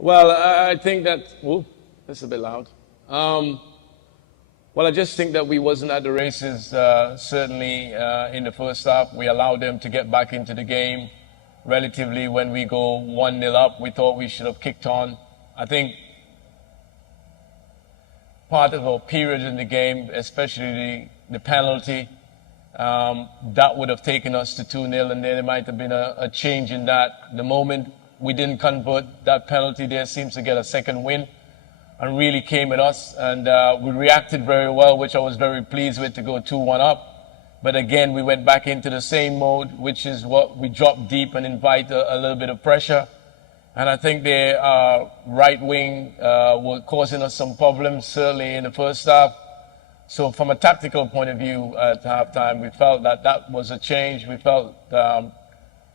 Well, I think that, ooh, that's a bit loud. Well, I just think that we wasn't at the races, certainly in the first half. We allowed them to get back into the game relatively when we go 1-0 up. We thought we should have kicked on. I think part of our period in the game, especially the penalty, that would have taken us to 2-0, and there might have been a change in that. The moment we didn't convert that penalty, there seems to get a second win and really came at us. And we reacted very well, which I was very pleased with, to go 2-1 up. But again, we went back into the same mode, which is what we dropped deep and invite a little bit of pressure. And I think their right wing were causing us some problems, certainly in the first half. So from a tactical point of view at halftime, we felt that that was a change. We felt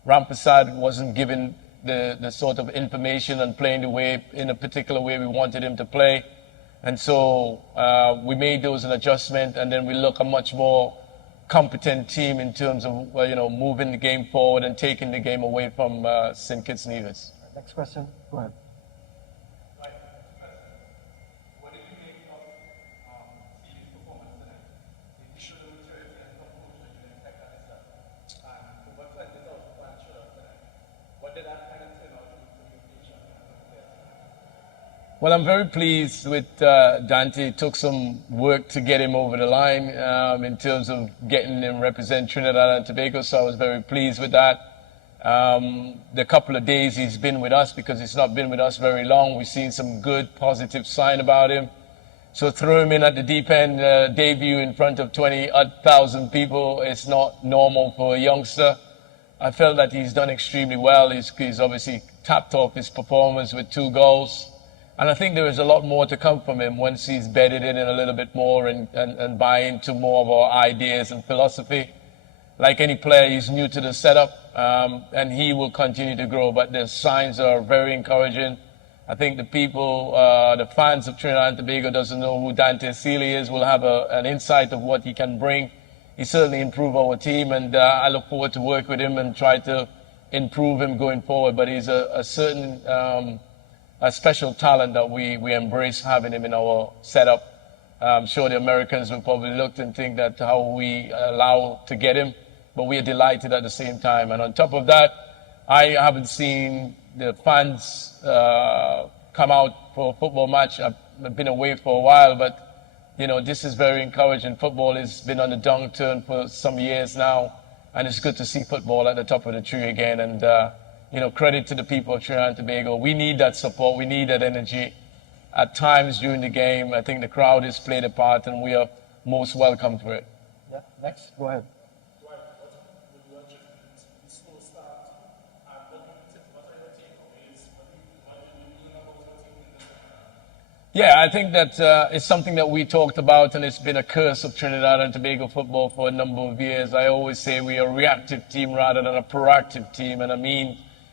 Rampersad wasn't given the sort of information and playing the way in a particular way we wanted him to play. And so we made those an adjustment, and then we look a much more competent team in terms of moving the game forward and taking the game away from St. Kitts Nevis. Next question. Go ahead. Well, I'm very pleased with Dante. It took some work to get him over the line in terms of getting him represent Trinidad and Tobago, so I was very pleased with that. The couple of days he's been with us, because he's not been with us very long, we've seen some good positive sign about him. So throw him in at the deep end, debut in front of 20,000 people. It's not normal for a youngster. I felt that he's done extremely well. He's obviously tapped off his performance with 2 goals. And I think there is a lot more to come from him once he's bedded in a little bit more and buy into more of our ideas and philosophy. Like any player, he's new to the setup, and he will continue to grow. But the signs are very encouraging. I think the people, the fans of Trinidad and Tobago doesn't know who Dante Sealy is, will have an insight of what he can bring. He certainly improved our team, and I look forward to work with him and try to improve him going forward. But he's a certain a special talent that we embrace having him in our setup. I'm sure the Americans will probably look and think that how we allow to get him, but we are delighted at the same time. And on top of that, I haven't seen the fans come out for a football match. I've been away for a while, but this is very encouraging. Football has been on the downturn for some years now, and it's good to see football at the top of the tree again. And credit to the people of Trinidad and Tobago. We need that support. We need that energy. At times during the game, I think the crowd has played a part, and we are most welcome for it. Yeah. Next, go ahead. Dwight, what would you want to slow start? What are your takeaways? What do you mean about your team in the second half? Yeah, I think that it's something that we talked about, and it's been a curse of Trinidad and Tobago football for a number of years. I always say we are a reactive team rather than a proactive team, and I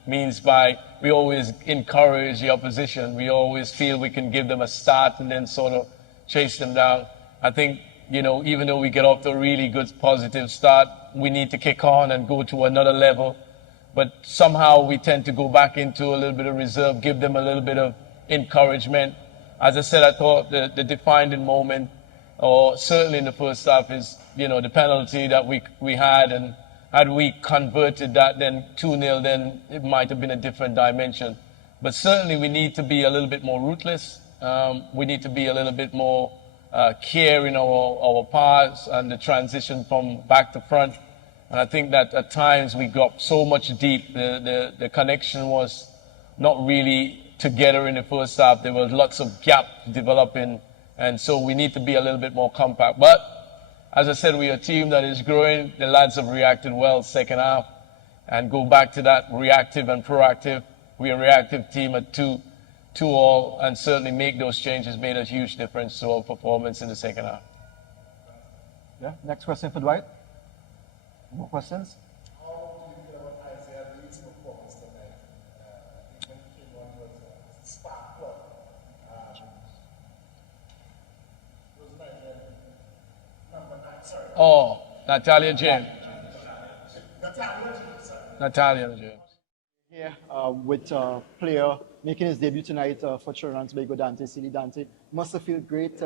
means by we always encourage the opposition. We always feel we can give them a start and then sort of chase them down. I think, even though we get off to a really good positive start, we need to kick on and go to another level. But somehow we tend to go back into a little bit of reserve, give them a little bit of encouragement. As I said, I thought the defining moment, or certainly in the first half, is, the penalty that we had, and had we converted that then 2-0, then it might have been a different dimension. But certainly we need to be a little bit more ruthless. We need to be a little bit more care in our pass and the transition from back to front. And I think that at times we got so much deep. The connection was not really together in the first half. There was lots of gap developing. And so we need to be a little bit more compact. But as I said, we are a team that is growing. The lads have reacted well second half, and go back to that reactive and proactive. We are a reactive team at 2-2-all, and certainly make those changes made a huge difference to our performance in the second half. Yeah. Next question for Dwight. More questions? How do you feel about Isaiah Lee's performance tonight? I think when he came on was a spark plug. Oh, Natalia James. Natalia James. Natalia James. Here with a player making his debut tonight for Trinidad and Tobago, Dante, silly Dante. Must have felt great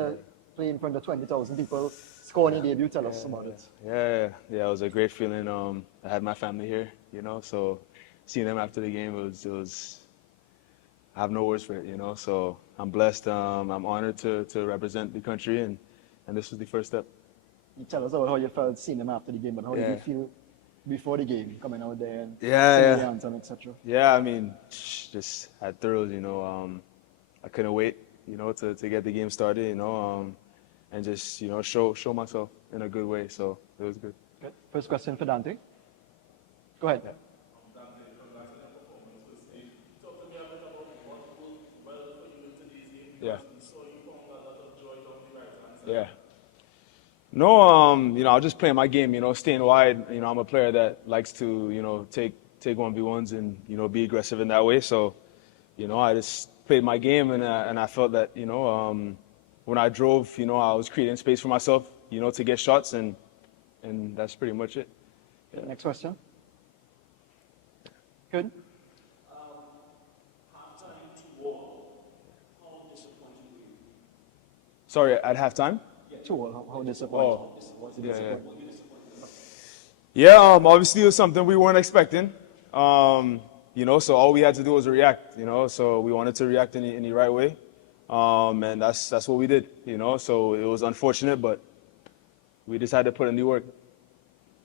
playing in front of 20,000 people, scoring your debut. Tell us about it. Yeah, it was a great feeling. I had my family here, you know, so seeing them after the game, it was I have no words for it, you know. So I'm blessed. I'm honored to represent the country, and this was the first step. You tell us about how you felt seeing them after the game, but how did you Yeah. feel before the game, coming out there and Yeah, singing yeah. the anthem, etc. Yeah, I mean, just had thrills, you know. I couldn't wait, you know, to get the game started, you know, and just, you know, show myself in a good way. So it was good. Good. First question for Dante. Go ahead. Dante, congrats on that performance. Firstly, talk to me a bit about what worked well for you in today's game, Yeah. because we saw you found a lot of joy down the right-hand side. Yeah. No, you know, I was just playing my game, you know, staying wide. You know, I'm a player that likes to, you know, take 1v1s and, you know, be aggressive in that way. So, you know, I just played my game, and I felt that, you know, when I drove, you know, I was creating space for myself, you know, to get shots, and that's pretty much it. Next question. Good. Halftime to war, how disappointing were you? Sorry, at halftime? Two all. How disappointing. Yeah. Yeah, obviously it was something we weren't expecting. You know, so all we had to do was react, you know, so we wanted to react in the right way. And that's what we did, you know, so it was unfortunate, but we just had to put in the work.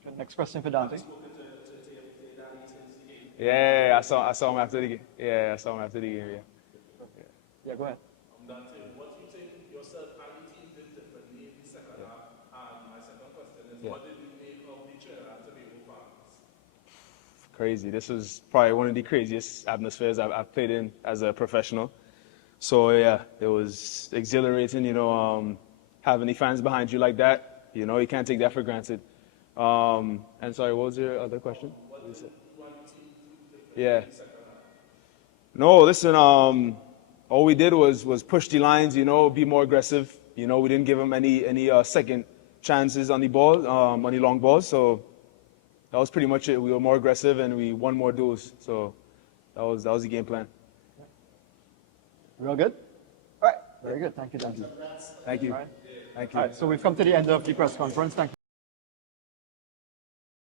Good. Next question for Dante. Yeah, I saw him after the game. Yeah, I saw him after the game, yeah. Yeah, go ahead. Dante, what do you think yourself and the team did differently in the second half? And my second question is, what did you make of the Trinidad and Tobago fans? Crazy. This was probably one of the craziest atmospheres I've played in as a professional. So yeah, it was exhilarating, you know, having the fans behind you like that. You know, you can't take that for granted. And sorry, what was your other question? Yeah. No, listen, all we did was push the lines, you know, be more aggressive. You know, we didn't give them any second chances on the ball, on the long balls. So that was pretty much it. We were more aggressive and we won more duels. So that was the game plan. Real good? All right. Very good. Thank you, Dante. Thank you. All right. Thank you. All right. So we've come to the end of the press conference. Thank you.